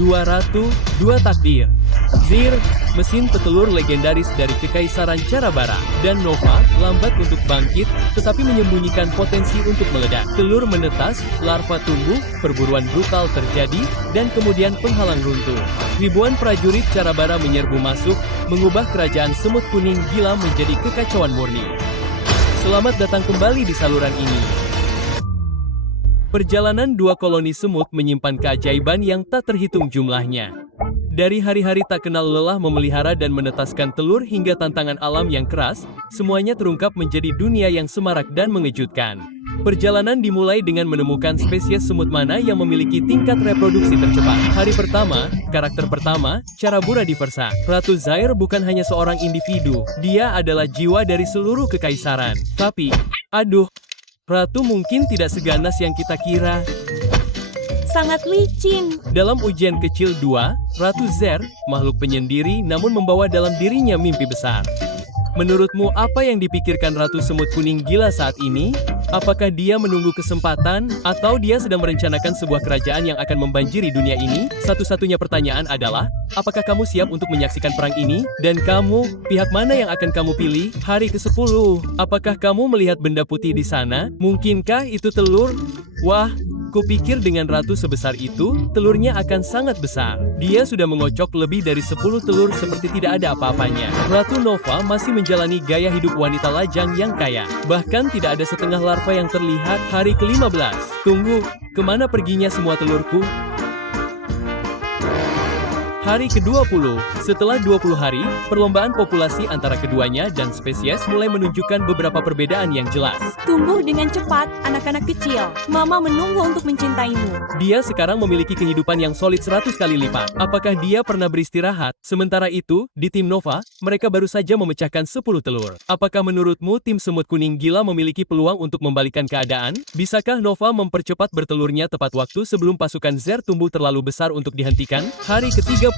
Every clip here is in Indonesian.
2 ratu, 2 takdir. Zir, mesin petelur legendaris dari Kekaisaran Carabara, dan Nova, lambat untuk bangkit, tetapi menyembunyikan potensi untuk meledak. Telur menetas, larva tumbuh, perburuan brutal terjadi, dan kemudian penghalang runtuh. Ribuan prajurit Carabara menyerbu masuk, mengubah kerajaan semut kuning gila menjadi kekacauan murni. Selamat datang kembali di saluran ini. Perjalanan dua koloni semut menyimpan keajaiban yang tak terhitung jumlahnya. Dari hari-hari tak kenal lelah memelihara dan menetaskan telur hingga tantangan alam yang keras, semuanya terungkap menjadi dunia yang semarak dan mengejutkan. Perjalanan dimulai dengan menemukan spesies semut mana yang memiliki tingkat reproduksi tercepat. Hari pertama, karakter pertama, Carabura diversa. Ratu Zair bukan hanya seorang individu, dia adalah jiwa dari seluruh kekaisaran. Tapi, aduh, Ratu mungkin tidak seganas yang kita kira. Sangat licin. Dalam ujian kecil 2, Ratu Zer, makhluk penyendiri namun membawa dalam dirinya mimpi besar. Menurutmu apa yang dipikirkan Ratu Semut Kuning Gila saat ini? Apakah dia menunggu kesempatan, atau dia sedang merencanakan sebuah kerajaan yang akan membanjiri dunia ini? Satu-satunya pertanyaan adalah, apakah kamu siap untuk menyaksikan perang ini? Dan kamu, pihak mana yang akan kamu pilih? Hari ke-10, apakah kamu melihat benda putih di sana? Mungkinkah itu telur? Wah, kupikir dengan ratu sebesar itu, telurnya akan sangat besar. Dia sudah mengocok lebih dari 10 telur seperti tidak ada apa-apanya. Ratu Nova masih menjalani gaya hidup wanita lajang yang kaya. Bahkan tidak ada setengah larva yang terlihat. Hari ke-15. Tunggu, kemana perginya semua telurku? Hari ke-20, setelah 20 hari, perlombaan populasi antara keduanya dan spesies mulai menunjukkan beberapa perbedaan yang jelas. Tumbuh dengan cepat, anak-anak kecil. Mama menunggu untuk mencintaimu. Dia sekarang memiliki kehidupan yang solid 100 kali lipat. Apakah dia pernah beristirahat? Sementara itu, di tim Nova, mereka baru saja memecahkan 10 telur. Apakah menurutmu tim semut kuning gila memiliki peluang untuk membalikan keadaan? Bisakah Nova mempercepat bertelurnya tepat waktu sebelum pasukan Zer tumbuh terlalu besar untuk dihentikan? Hari ke-30.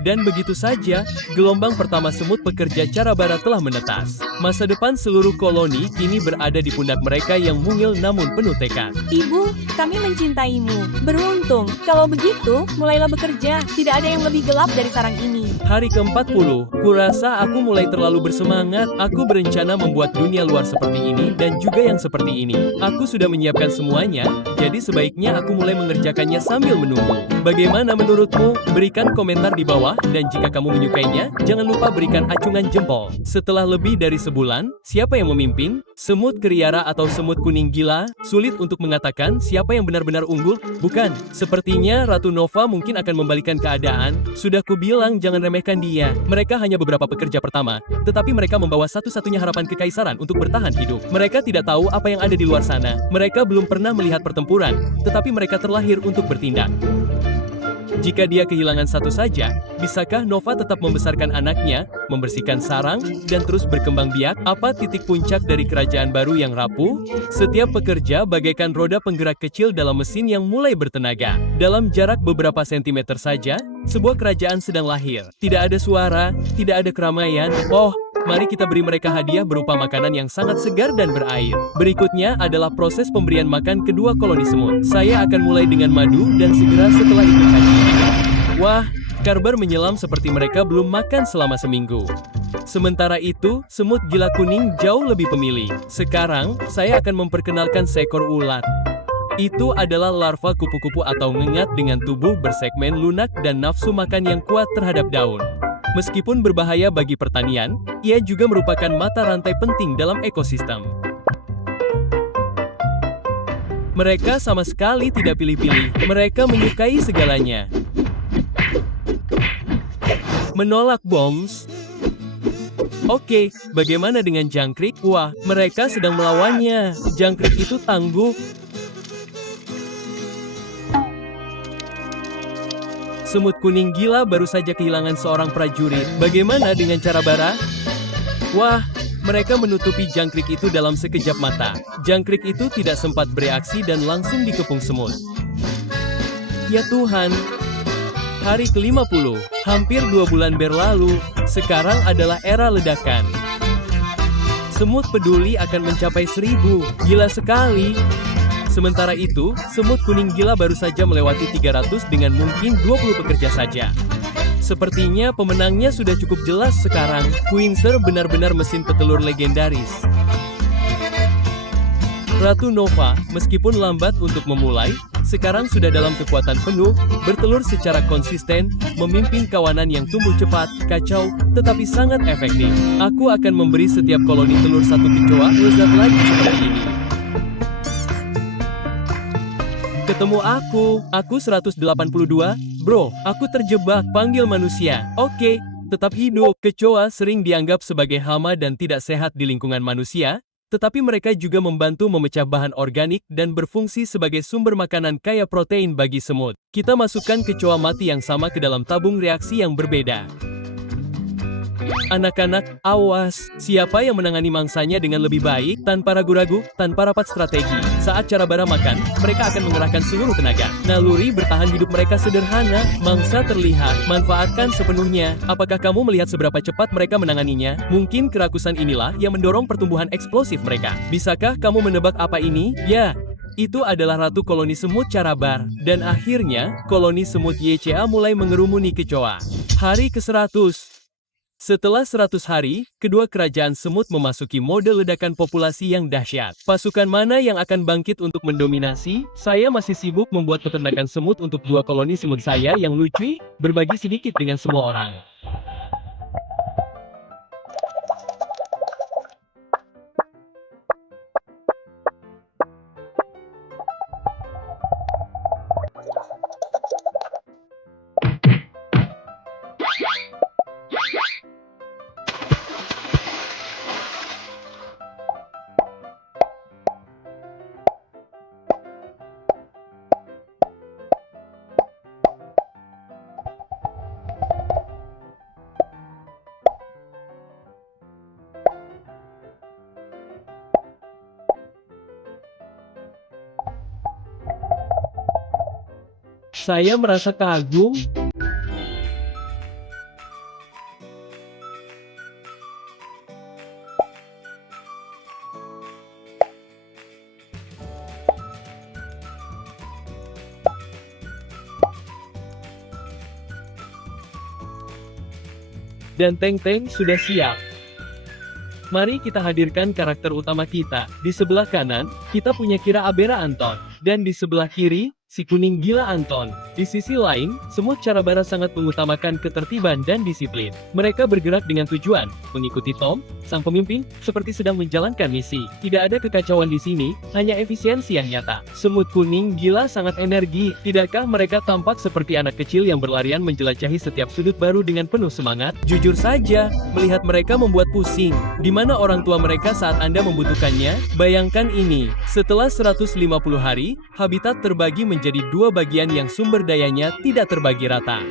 Dan begitu saja, gelombang pertama semut pekerja Carabara telah menetas. Masa depan seluruh koloni kini berada di pundak mereka yang mungil namun penuh tekad. Ibu, kami mencintaimu. Beruntung, kalau begitu, mulailah bekerja. Tidak ada yang lebih gelap dari sarang ini. Hari ke-40, kurasa aku mulai terlalu bersemangat. Aku berencana membuat dunia luar seperti ini dan juga yang seperti ini. Aku sudah menyiapkan semuanya, jadi sebaiknya aku mulai mengerjakannya sambil menunggu. Bagaimana menurutmu? Berikan komentar di bawah, dan jika kamu menyukainya, jangan lupa berikan acungan jempol. Setelah lebih dari sebulan, siapa yang memimpin? Semut Keriara atau semut kuning gila? Sulit untuk mengatakan siapa yang benar-benar unggul, bukan? Sepertinya Ratu Nova mungkin akan membalikan keadaan. Sudah kubilang jangan remehkan dia. Mereka hanya beberapa pekerja pertama, tetapi mereka membawa satu-satunya harapan kekaisaran untuk bertahan hidup. Mereka tidak tahu apa yang ada di luar sana. Mereka belum pernah melihat pertempuran, tetapi mereka terlahir untuk bertindak. Jika dia kehilangan satu saja, bisakah Nova tetap membesarkan anaknya, membersihkan sarang, dan terus berkembang biak? Apa titik puncak dari kerajaan baru yang rapuh? Setiap pekerja bagaikan roda penggerak kecil dalam mesin yang mulai bertenaga. Dalam jarak beberapa sentimeter saja, sebuah kerajaan sedang lahir. Tidak ada suara, tidak ada keramaian. Oh, mari kita beri mereka hadiah berupa makanan yang sangat segar dan berair. Berikutnya adalah proses pemberian makan kedua koloni semut. Saya akan mulai dengan madu dan segera setelah itu haji. Wah, Karbar menyelam seperti mereka belum makan selama seminggu. Sementara itu, semut gila kuning jauh lebih pemilih. Sekarang, saya akan memperkenalkan seekor ulat. Itu adalah larva kupu-kupu atau ngengat dengan tubuh bersegmen lunak dan nafsu makan yang kuat terhadap daun. Meskipun berbahaya bagi pertanian, ia juga merupakan mata rantai penting dalam ekosistem. Mereka sama sekali tidak pilih-pilih. Mereka menyukai segalanya. Menolak bombs. Oke, bagaimana dengan jangkrik? Wah, mereka sedang melawannya. Jangkrik itu tangguh. Semut kuning gila baru saja kehilangan seorang prajurit. Bagaimana dengan Carabara? Wah, mereka menutupi jangkrik itu dalam sekejap mata. Jangkrik itu tidak sempat bereaksi dan langsung dikepung semut. Ya Tuhan. Hari ke-50, hampir 2 bulan berlalu, sekarang adalah era ledakan. Semut peduli akan mencapai 1000, gila sekali. Sementara itu, semut kuning gila baru saja melewati 300 dengan mungkin 20 pekerja saja. Sepertinya pemenangnya sudah cukup jelas sekarang. Queenster benar-benar mesin petelur legendaris. Ratu Nova, meskipun lambat untuk memulai, sekarang sudah dalam kekuatan penuh, bertelur secara konsisten, memimpin kawanan yang tumbuh cepat, kacau, tetapi sangat efektif. Aku akan memberi setiap koloni telur satu kecoa lezat lagi seperti ini. Ketemu aku 182, bro, aku terjebak, panggil manusia. Oke, tetap hidup. Kecoa sering dianggap sebagai hama dan tidak sehat di lingkungan manusia, tetapi mereka juga membantu memecah bahan organik dan berfungsi sebagai sumber makanan kaya protein bagi semut. Kita masukkan kecoa mati yang sama ke dalam tabung reaksi yang berbeda. Anak-anak, awas, siapa yang menangani mangsanya dengan lebih baik, tanpa ragu-ragu, tanpa rapat strategi. Saat cara bara makan, mereka akan mengerahkan seluruh tenaga. Naluri bertahan hidup mereka sederhana, mangsa terlihat, manfaatkan sepenuhnya. Apakah kamu melihat seberapa cepat mereka menanganinya? Mungkin kerakusan inilah yang mendorong pertumbuhan eksplosif mereka. Bisakah kamu menebak apa ini? Ya, itu adalah ratu koloni semut carabar. Dan akhirnya, koloni semut YCA mulai mengerumuni kecoa. Hari ke-100. Setelah 100 hari, kedua kerajaan semut memasuki mode ledakan populasi yang dahsyat. Pasukan mana yang akan bangkit untuk mendominasi? Saya masih sibuk membuat peternakan semut untuk dua koloni semut saya yang lucu, berbagi sedikit dengan semua orang. Saya merasa kagum. Dan Teng-Teng sudah siap. Mari kita hadirkan karakter utama kita. Di sebelah kanan, kita punya Kira Abera Anton. Dan di sebelah kiri, si kuning gila Anton. Di sisi lain, semut carabara sangat mengutamakan ketertiban dan disiplin. Mereka bergerak dengan tujuan, mengikuti Tom, sang pemimpin, seperti sedang menjalankan misi. Tidak ada kekacauan di sini, hanya efisiensi yang nyata. Semut kuning gila sangat energi. Tidakkah mereka tampak seperti anak kecil yang berlarian menjelajahi setiap sudut baru dengan penuh semangat? Jujur saja, melihat mereka membuat pusing. Di mana orang tua mereka saat Anda membutuhkannya? Bayangkan ini, setelah 150 hari, habitat terbagi menjadi dua bagian yang sumber dayanya tidak terbagi rata.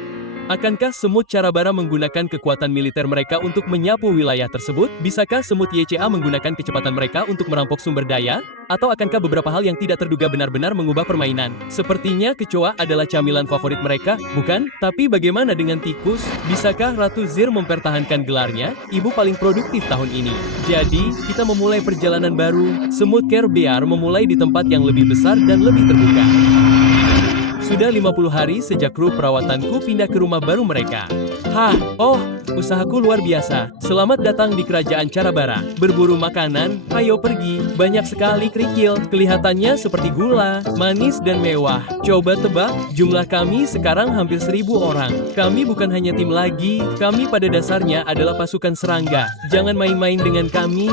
Akankah semut carabara menggunakan kekuatan militer mereka untuk menyapu wilayah tersebut? Bisakah semut YCA menggunakan kecepatan mereka untuk merampok sumber daya? Atau akankah beberapa hal yang tidak terduga benar-benar mengubah permainan? Sepertinya kecoa adalah camilan favorit mereka, bukan? Tapi bagaimana dengan tikus? Bisakah Ratu Zir mempertahankan gelarnya, ibu paling produktif tahun ini? Jadi, kita memulai perjalanan baru. Semut Care Bear memulai di tempat yang lebih besar dan lebih terbuka. Sudah 50 hari sejak kru perawatanku pindah ke rumah baru mereka. Usahaku luar biasa. Selamat datang di kerajaan Carabara. Berburu makanan, ayo pergi. Banyak sekali kerikil. Kelihatannya seperti gula, manis dan mewah. Coba tebak, jumlah kami sekarang hampir 1000 orang. Kami bukan hanya tim lagi, kami pada dasarnya adalah pasukan serangga. Jangan main-main dengan kami.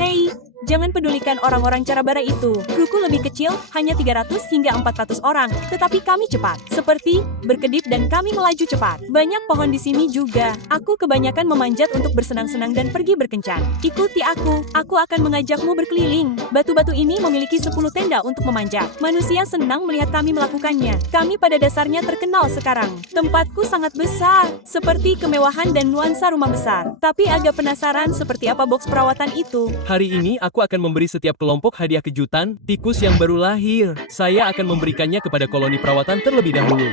Hei, jangan pedulikan orang-orang Carabara itu. Kruku lebih kecil, hanya 300 hingga 400 orang. Tetapi kami cepat. Seperti, berkedip dan kami melaju cepat. Banyak pohon di sini juga. Aku kebanyakan memanjat untuk bersenang-senang dan pergi berkencan. Ikuti aku akan mengajakmu berkeliling. Batu-batu ini memiliki 10 tenda untuk memanjat. Manusia senang melihat kami melakukannya. Kami pada dasarnya terkenal sekarang. Tempatku sangat besar, seperti kemewahan dan nuansa rumah besar. Tapi agak penasaran seperti apa box perawatan itu. Hari ini aku akan memberi setiap kelompok hadiah kejutan, tikus yang baru lahir. Saya akan memberikannya kepada koloni perawatan terlebih dahulu.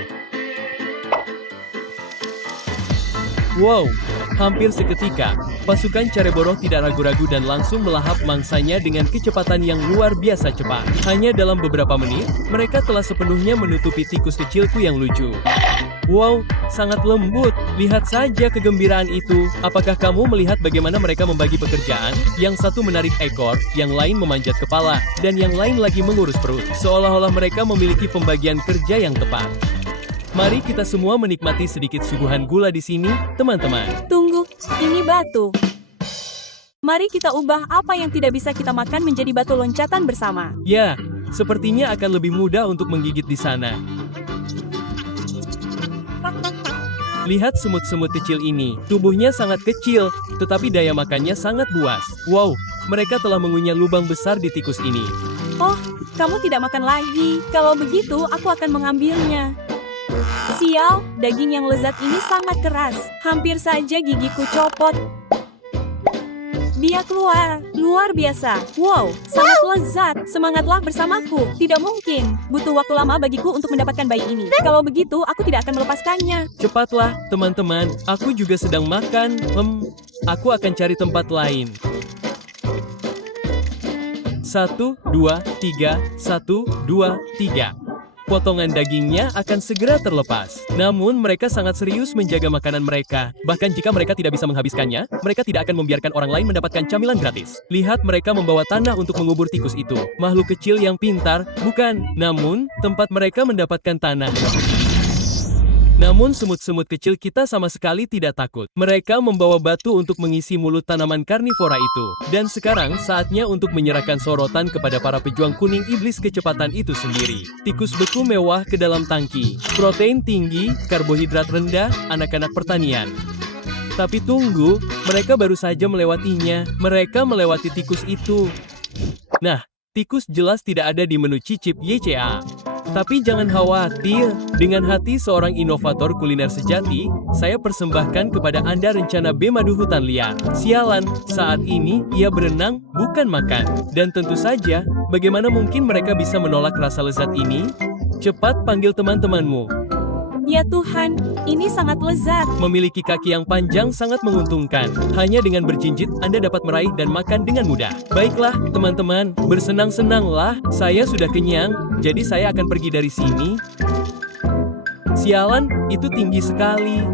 Wow, hampir seketika, pasukan Cereboroh tidak ragu-ragu dan langsung melahap mangsanya dengan kecepatan yang luar biasa cepat. Hanya dalam beberapa menit, mereka telah sepenuhnya menutupi tikus kecilku yang lucu. Wow, sangat lembut. Lihat saja kegembiraan itu. Apakah kamu melihat bagaimana mereka membagi pekerjaan? Yang satu menarik ekor, yang lain memanjat kepala, dan yang lain lagi mengurus perut. Seolah-olah mereka memiliki pembagian kerja yang tepat. Mari kita semua menikmati sedikit suguhan gula di sini, teman-teman. Tunggu, ini batu. Mari kita ubah apa yang tidak bisa kita makan menjadi batu loncatan bersama. Ya, sepertinya akan lebih mudah untuk menggigit di sana. Lihat semut-semut kecil ini, tubuhnya sangat kecil, tetapi daya makannya sangat buas. Wow, mereka telah mengunyah lubang besar di tikus ini. Oh, kamu tidak makan lagi. Kalau begitu, aku akan mengambilnya. Sial, daging yang lezat ini sangat keras. Hampir saja gigiku copot. Dia keluar. Luar biasa. Wow, sangat lezat. Semangatlah bersamaku. Tidak mungkin. Butuh waktu lama bagiku untuk mendapatkan bayi ini. Kalau begitu, aku tidak akan melepaskannya. Cepatlah, teman-teman. Aku juga sedang makan. Aku akan cari tempat lain. 1, 2, 3, 1, 2, 3. Potongan dagingnya akan segera terlepas. Namun mereka sangat serius menjaga makanan mereka. Bahkan jika mereka tidak bisa menghabiskannya, mereka tidak akan membiarkan orang lain mendapatkan camilan gratis. Lihat mereka membawa tanah untuk mengubur tikus itu. Makhluk kecil yang pintar, bukan? Namun, tempat mereka mendapatkan tanah. Namun semut-semut kecil kita sama sekali tidak takut. Mereka membawa batu untuk mengisi mulut tanaman karnivora itu. Dan sekarang saatnya untuk menyerahkan sorotan kepada para pejuang kuning iblis kecepatan itu sendiri. Tikus beku mewah ke dalam tangki. Protein tinggi, karbohidrat rendah, anak-anak pertanian. Tapi tunggu, mereka baru saja melewatinya. Mereka melewati tikus itu. Nah, tikus jelas tidak ada di menu cicip YCA. Tapi jangan khawatir, dengan hati seorang inovator kuliner sejati, saya persembahkan kepada Anda rencana B madu hutan liar. Sialan, saat ini ia berenang, bukan makan. Dan tentu saja, bagaimana mungkin mereka bisa menolak rasa lezat ini? Cepat panggil teman-temanmu. Ya Tuhan, ini sangat lezat. Memiliki kaki yang panjang sangat menguntungkan. Hanya dengan berjinjit, Anda dapat meraih dan makan dengan mudah. Baiklah, teman-teman, bersenang-senanglah. Saya sudah kenyang, jadi saya akan pergi dari sini. Sialan, itu tinggi sekali.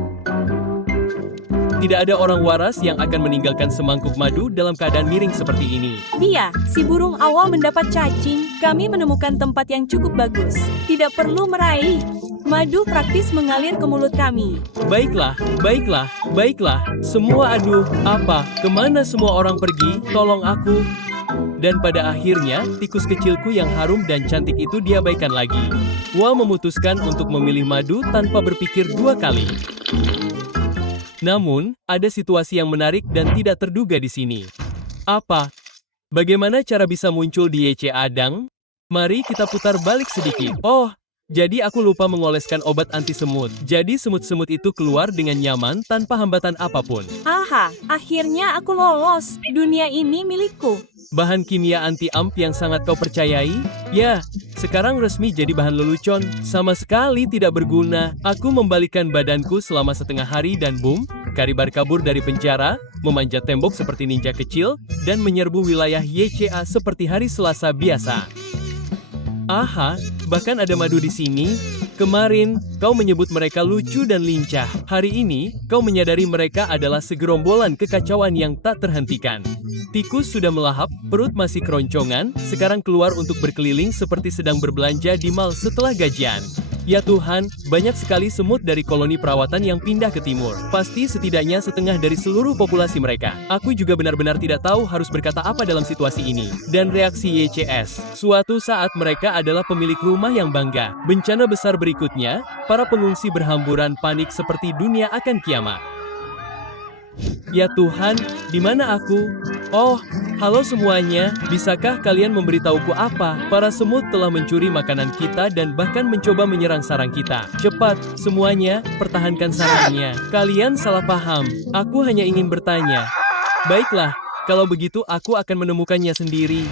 Tidak ada orang waras yang akan meninggalkan semangkuk madu dalam keadaan miring seperti ini. Dia, si burung awal mendapat cacing. Kami menemukan tempat yang cukup bagus. Tidak perlu meraih. Madu praktis mengalir ke mulut kami. Baiklah, baiklah, baiklah. Semua aduh, apa? Kemana semua orang pergi? Tolong aku. Dan pada akhirnya, tikus kecilku yang harum dan cantik itu diabaikan lagi. Wa memutuskan untuk memilih madu tanpa berpikir dua kali. Namun, ada situasi yang menarik dan tidak terduga di sini. Apa? Bagaimana cara bisa muncul di YC Adang? Mari kita putar balik sedikit. Oh, jadi aku lupa mengoleskan obat anti semut. Jadi semut-semut itu keluar dengan nyaman tanpa hambatan apapun. Aha, akhirnya aku lolos. Dunia ini milikku. Bahan kimia anti-amp yang sangat kau percayai? Ya, sekarang resmi jadi bahan lelucon. Sama sekali tidak berguna. Aku membalikkan badanku selama setengah hari dan boom, Karibar kabur dari penjara, memanjat tembok seperti ninja kecil, dan menyerbu wilayah YCA seperti hari Selasa biasa. Aha, bahkan ada madu di sini. Kemarin, kau menyebut mereka lucu dan lincah. Hari ini, kau menyadari mereka adalah segerombolan kekacauan yang tak terhentikan. Tikus sudah melahap, perut masih keroncongan, sekarang keluar untuk berkeliling seperti sedang berbelanja di mall setelah gajian. Ya Tuhan, banyak sekali semut dari koloni perawatan yang pindah ke timur. Pasti setidaknya setengah dari seluruh populasi mereka. Aku juga benar-benar tidak tahu harus berkata apa dalam situasi ini. Dan reaksi YCS. Suatu saat mereka adalah pemilik rumah yang bangga. Bencana besar berikutnya, para pengungsi berhamburan panik seperti dunia akan kiamat. Ya Tuhan, di mana aku? Oh, halo semuanya, bisakah kalian memberitahuku apa? Para semut telah mencuri makanan kita dan bahkan mencoba menyerang sarang kita. Cepat, semuanya, pertahankan sarangnya. Kalian salah paham, aku hanya ingin bertanya. Baiklah, kalau begitu aku akan menemukannya sendiri.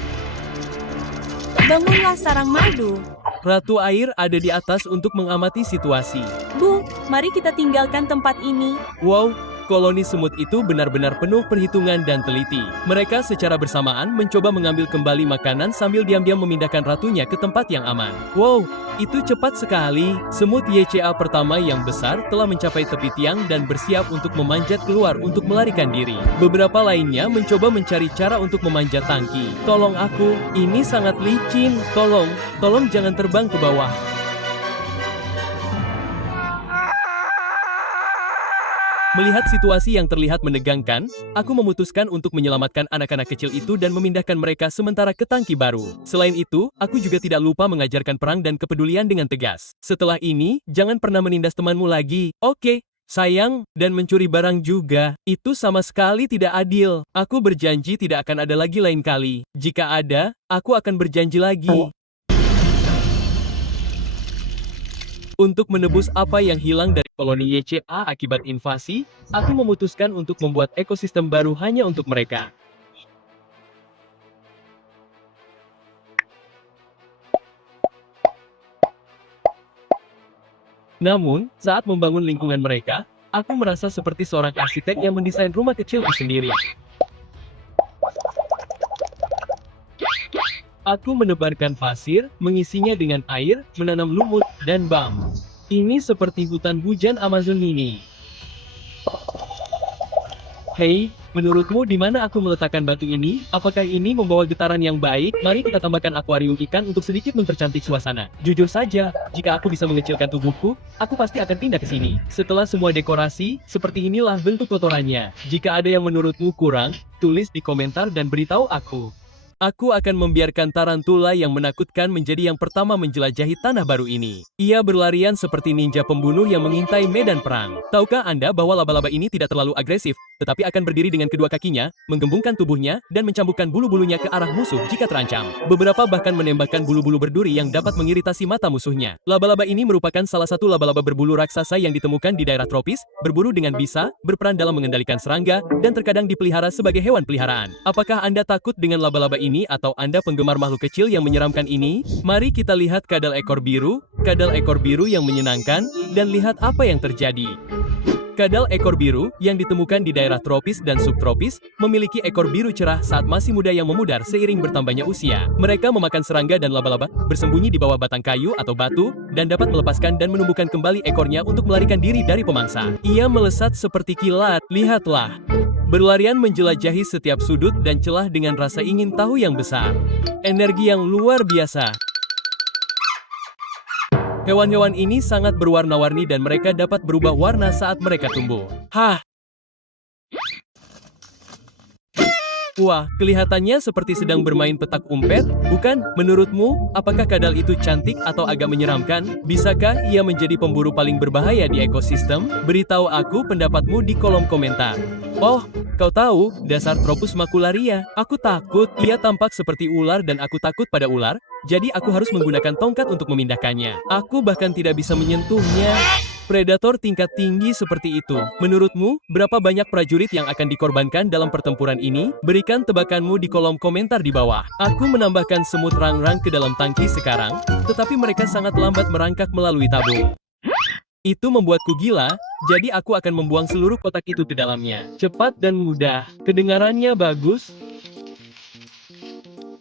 Bangunlah sarang madu. Ratu Air ada di atas untuk mengamati situasi. Bu, mari kita tinggalkan tempat ini. Wow, Koloni semut itu benar-benar penuh perhitungan dan teliti. Mereka secara bersamaan mencoba mengambil kembali makanan sambil diam-diam memindahkan ratunya ke tempat yang aman. Wow, itu cepat sekali. Semut YCA pertama yang besar telah mencapai tepi tiang dan bersiap untuk memanjat keluar untuk melarikan diri. Beberapa lainnya mencoba mencari cara untuk memanjat tangki. Tolong aku, ini sangat licin. Tolong jangan terbang ke bawah. Melihat situasi yang terlihat menegangkan, aku memutuskan untuk menyelamatkan anak-anak kecil itu dan memindahkan mereka sementara ke tangki baru. Selain itu, aku juga tidak lupa mengajarkan perang dan kepedulian dengan tegas. Setelah ini, jangan pernah menindas temanmu lagi, oke? Sayang, dan mencuri barang juga. Itu sama sekali tidak adil. Aku berjanji tidak akan ada lagi lain kali. Jika ada, aku akan berjanji lagi. Untuk menebus apa yang hilang dari koloni YCA akibat invasi, aku memutuskan untuk membuat ekosistem baru hanya untuk mereka. Namun, saat membangun lingkungan mereka, aku merasa seperti seorang arsitek yang mendesain rumah kecilku sendiri. Aku menebarkan pasir, mengisinya dengan air, menanam lumut, dan bam. Ini seperti hutan hujan Amazon mini. Hei, menurutmu di mana aku meletakkan batu ini? Apakah ini membawa getaran yang baik? Mari kita tambahkan akuarium ikan untuk sedikit mempercantik suasana. Jujur saja, jika aku bisa mengecilkan tubuhku, aku pasti akan pindah ke sini. Setelah semua dekorasi, seperti inilah bentuk kotorannya. Jika ada yang menurutmu kurang, tulis di komentar dan beritahu aku. Aku akan membiarkan tarantula yang menakutkan menjadi yang pertama menjelajahi tanah baru ini. Ia berlarian seperti ninja pembunuh yang mengintai medan perang. Tahukah Anda bahwa laba-laba ini tidak terlalu agresif, tetapi akan berdiri dengan kedua kakinya, menggembungkan tubuhnya, dan mencambukkan bulu-bulunya ke arah musuh jika terancam. Beberapa bahkan menembakkan bulu-bulu berduri yang dapat mengiritasi mata musuhnya. Laba-laba ini merupakan salah satu laba-laba berbulu raksasa yang ditemukan di daerah tropis, berburu dengan bisa, berperan dalam mengendalikan serangga, dan terkadang dipelihara sebagai hewan peliharaan. Apakah Anda takut dengan laba-laba ini atau Anda penggemar makhluk kecil yang menyeramkan ini? Mari kita lihat kadal ekor biru yang menyenangkan, dan lihat apa yang terjadi. Kadal ekor biru, yang ditemukan di daerah tropis dan subtropis, memiliki ekor biru cerah saat masih muda yang memudar seiring bertambahnya usia. Mereka memakan serangga dan laba-laba, bersembunyi di bawah batang kayu atau batu, dan dapat melepaskan dan menumbuhkan kembali ekornya untuk melarikan diri dari pemangsa. Ia melesat seperti kilat, lihatlah. Berlarian menjelajahi setiap sudut dan celah dengan rasa ingin tahu yang besar. Energi yang luar biasa. Hewan-hewan ini sangat berwarna-warni dan mereka dapat berubah warna saat mereka tumbuh. Hah! Wah, kelihatannya seperti sedang bermain petak umpet, bukan? Menurutmu, apakah kadal itu cantik atau agak menyeramkan? Bisakah ia menjadi pemburu paling berbahaya di ekosistem? Beritahu aku pendapatmu di kolom komentar. Oh, kau tahu, dasar Tropus macularia. Aku takut, ia tampak seperti ular dan aku takut pada ular, jadi aku harus menggunakan tongkat untuk memindahkannya. Aku bahkan tidak bisa menyentuhnya. Predator tingkat tinggi seperti itu. Menurutmu, berapa banyak prajurit yang akan dikorbankan dalam pertempuran ini? Berikan tebakanmu di kolom komentar di bawah. Aku menambahkan semut rang-rang ke dalam tangki sekarang, tetapi mereka sangat lambat merangkak melalui tabung. Itu membuatku gila, jadi aku akan membuang seluruh kotak itu ke dalamnya. Cepat dan mudah. Kedengarannya bagus.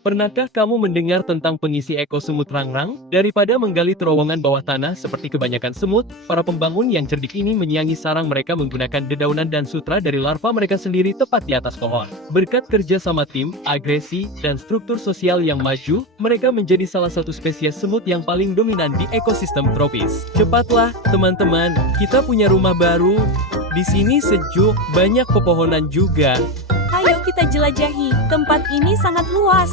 Pernahkah kamu mendengar tentang pengisi eko semut rang-rang? Daripada menggali terowongan bawah tanah seperti kebanyakan semut, para pembangun yang cerdik ini menyiangi sarang mereka menggunakan dedaunan dan sutra dari larva mereka sendiri tepat di atas pohon. Berkat kerja sama tim, agresi, dan struktur sosial yang maju, mereka menjadi salah satu spesies semut yang paling dominan di ekosistem tropis. Cepatlah, teman-teman, kita punya rumah baru. Di sini sejuk, banyak pepohonan juga. Ayo kita jelajahi, tempat ini sangat luas.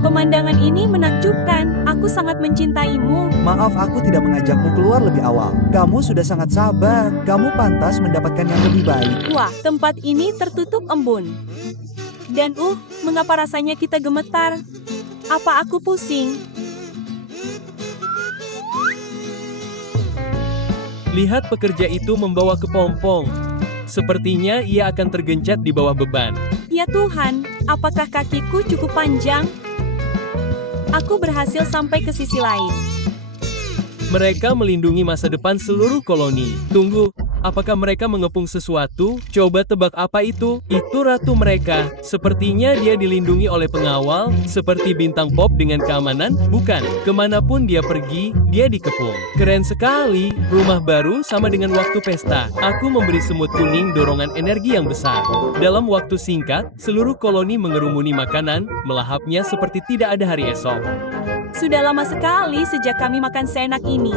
Pemandangan ini menakjubkan, aku sangat mencintaimu. Maaf aku tidak mengajakmu keluar lebih awal. Kamu sudah sangat sabar, kamu pantas mendapatkan yang lebih baik. Wah, tempat ini tertutup embun. Dan mengapa rasanya kita gemetar? Apa aku pusing? Lihat pekerja itu membawa kepompong. Sepertinya ia akan tergencet di bawah beban. Ya Tuhan, apakah kakiku cukup panjang? Aku berhasil sampai ke sisi lain. Mereka melindungi masa depan seluruh koloni. Tunggu, Apakah mereka mengepung sesuatu? Coba tebak apa itu? Itu ratu mereka. Sepertinya dia dilindungi oleh pengawal, seperti bintang pop dengan keamanan. Bukan, kemanapun dia pergi, dia dikepung. Keren sekali, rumah baru sama dengan waktu pesta. Aku memberi semut kuning dorongan energi yang besar. Dalam waktu singkat, seluruh koloni mengerumuni makanan, melahapnya seperti tidak ada hari esok. Sudah lama sekali sejak kami makan seenak ini.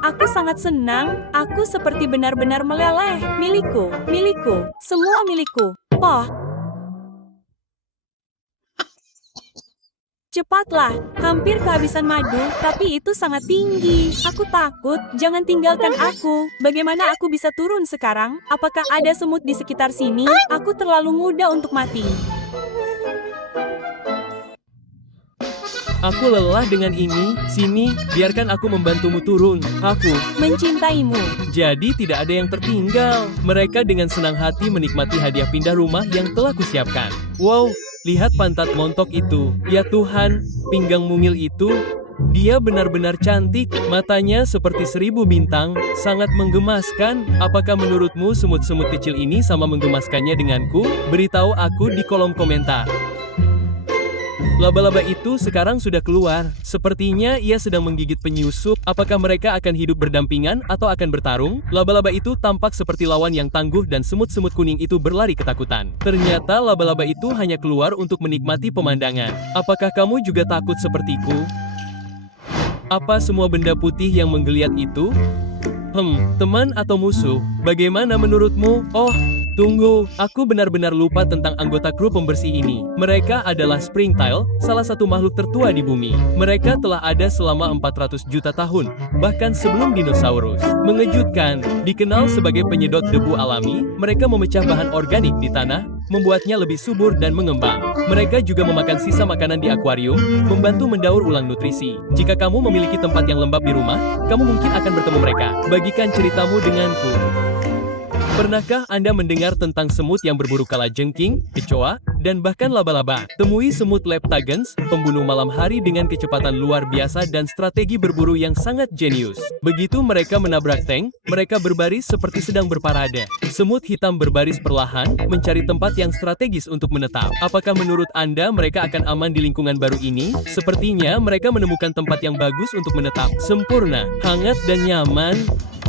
Aku sangat senang, aku seperti benar-benar meleleh. Milikku, milikku, semua milikku. Oh. Cepatlah, hampir kehabisan madu, tapi itu sangat tinggi. Aku takut, jangan tinggalkan aku. Bagaimana aku bisa turun sekarang? Apakah ada semut di sekitar sini? Aku terlalu muda untuk mati. Aku lelah dengan ini. Sini, biarkan aku membantumu turun. Aku Mencintaimu. jadi tidak ada yang tertinggal. Mereka dengan senang hati menikmati hadiah pindah rumah yang telah kusiapkan. Wow, lihat pantat montok itu. Ya Tuhan, pinggang mungil itu. Dia benar-benar cantik, matanya seperti 1000 bintang, sangat menggemaskan. Apakah menurutmu semut-semut kecil ini sama menggemaskannya denganku? Beritahu aku di kolom komentar. Laba-laba itu sekarang sudah keluar. Sepertinya ia sedang menggigit penyusup. Apakah mereka akan hidup berdampingan atau akan bertarung? Laba-laba itu tampak seperti lawan yang tangguh dan semut-semut kuning itu berlari ketakutan. Ternyata laba-laba itu hanya keluar untuk menikmati pemandangan. Apakah kamu juga takut sepertiku? Apa semua benda putih yang menggeliat itu? Teman atau musuh? Bagaimana menurutmu? Oh, tunggu, aku benar-benar lupa tentang anggota kru pembersih ini. Mereka adalah Springtail, salah satu makhluk tertua di bumi. Mereka telah ada selama 400 juta tahun, bahkan sebelum dinosaurus. Mengejutkan, dikenal sebagai penyedot debu alami, mereka memecah bahan organik di tanah, membuatnya lebih subur dan mengembang. Mereka juga memakan sisa makanan di akuarium, membantu mendaur ulang nutrisi. Jika kamu memiliki tempat yang lembab di rumah, kamu mungkin akan bertemu mereka. Bagikan ceritamu denganku. Pernahkah Anda mendengar tentang semut yang berburu kalajengking, kecoa, dan bahkan laba-laba? Temui semut Leptagans, pembunuh malam hari dengan kecepatan luar biasa dan strategi berburu yang sangat jenius. Begitu mereka menabrak tank, mereka berbaris seperti sedang berparade. Semut hitam berbaris perlahan, mencari tempat yang strategis untuk menetap. Apakah menurut Anda mereka akan aman di lingkungan baru ini? Sepertinya mereka menemukan tempat yang bagus untuk menetap. Sempurna, hangat dan nyaman.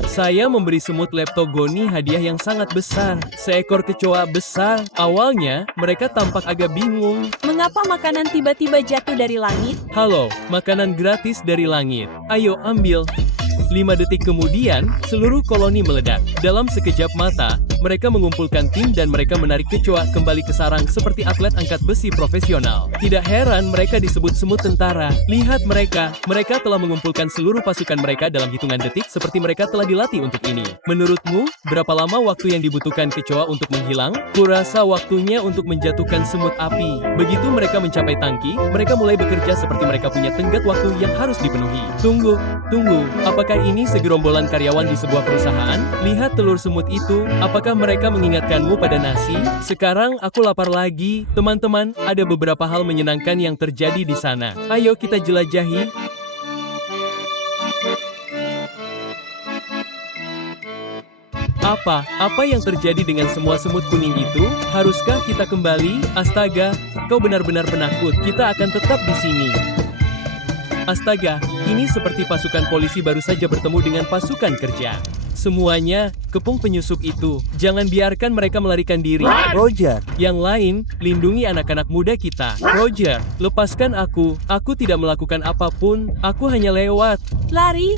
Saya memberi semut Leptogoni hadiah yang sangat besar. Seekor kecoa besar. Awalnya, mereka tampak agak bingung. Mengapa makanan tiba-tiba jatuh dari langit? Halo, makanan gratis dari langit. Ayo ambil. 5 detik kemudian, seluruh koloni meledak. Dalam sekejap mata, mereka mengumpulkan tim dan mereka menarik kecoa kembali ke sarang seperti atlet angkat besi profesional. Tidak heran mereka disebut semut tentara. Lihat mereka telah mengumpulkan seluruh pasukan mereka dalam hitungan detik seperti mereka telah dilatih untuk ini. Menurutmu, berapa lama waktu yang dibutuhkan kecoa untuk menghilang? Kurasa waktunya untuk menjatuhkan semut api. Begitu mereka mencapai tangki, mereka mulai bekerja seperti mereka punya tenggat waktu yang harus dipenuhi. Tunggu, apakah ini segerombolan karyawan di sebuah perusahaan? Lihat telur semut itu, apakah mereka mengingatkanmu pada nasi? Sekarang aku lapar lagi. Teman-teman, ada beberapa hal menyenangkan yang terjadi di sana. Ayo kita jelajahi. Apa yang terjadi dengan semua semut kuning itu? Haruskah kita kembali? Astaga, kau benar-benar penakut. Kita akan tetap di sini. Astaga, ini seperti pasukan polisi baru saja bertemu dengan pasukan kerja. Semuanya, kepung penyusup itu. Jangan biarkan mereka melarikan diri. Roger, Yang lain, lindungi anak-anak muda kita. Roger, lepaskan aku. Aku tidak melakukan apapun. Aku hanya lewat. Lari,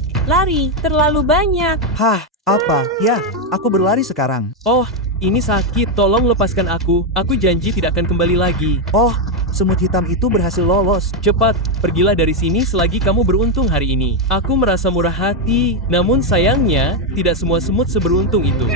terlalu banyak. hah, apa? Ya, aku berlari sekarang. Oh, ini sakit. Tolong lepaskan aku. Aku janji tidak akan kembali lagi. Oh, semut hitam itu berhasil lolos. Cepat, pergilah dari sini selagi kamu beruntung hari ini. Aku merasa murah hati, namun sayangnya, tidak semua semut seberuntung itu.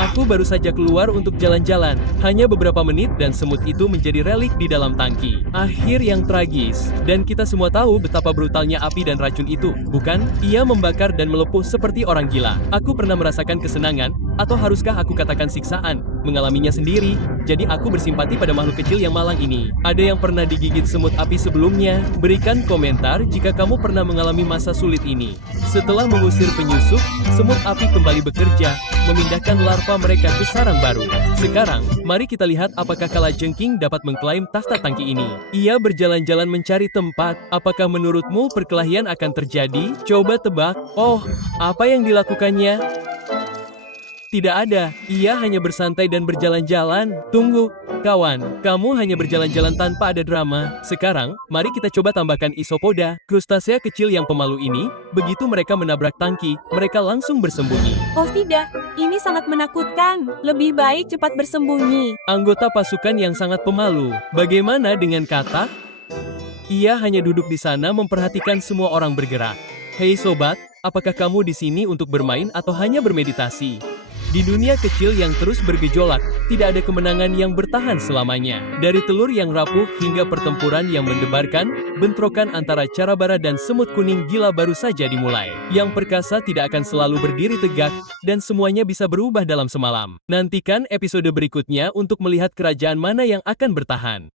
Aku baru saja keluar untuk jalan-jalan, hanya beberapa menit dan semut itu menjadi relik di dalam tangki. Akhir yang tragis, dan kita semua tahu betapa brutalnya api dan racun itu, bukan? Ia membakar dan melepuh seperti orang gila. Aku pernah merasakan kesenangan, Atau haruskah aku katakan siksaan? Mengalaminya sendiri, jadi aku bersimpati pada makhluk kecil yang malang ini. Ada yang pernah digigit semut api sebelumnya? Berikan komentar jika kamu pernah mengalami masa sulit ini. Setelah mengusir penyusup, semut api kembali bekerja, memindahkan larva mereka ke sarang baru. Sekarang, mari kita lihat apakah kalajengking dapat mengklaim tahta tangki ini. Ia berjalan-jalan mencari tempat. Apakah menurutmu perkelahian akan terjadi? Coba tebak. Oh, apa yang dilakukannya? Tidak ada, ia hanya bersantai dan berjalan-jalan. Tunggu, kawan, kamu hanya berjalan-jalan tanpa ada drama. Sekarang, mari kita coba tambahkan isopoda, krustasea kecil yang pemalu ini. Begitu mereka menabrak tangki, mereka langsung bersembunyi. Oh tidak, ini sangat menakutkan. Lebih baik cepat bersembunyi. Anggota pasukan yang sangat pemalu. Bagaimana dengan katak? Ia hanya duduk di sana memperhatikan semua orang bergerak. Hei sobat, apakah kamu di sini untuk bermain atau hanya bermeditasi? Di dunia kecil yang terus bergejolak, tidak ada kemenangan yang bertahan selamanya. Dari telur yang rapuh hingga pertempuran yang mendebarkan, bentrokan antara Carabara dan semut kuning gila baru saja dimulai. Yang perkasa tidak akan selalu berdiri tegak, dan semuanya bisa berubah dalam semalam. Nantikan episode berikutnya untuk melihat kerajaan mana yang akan bertahan.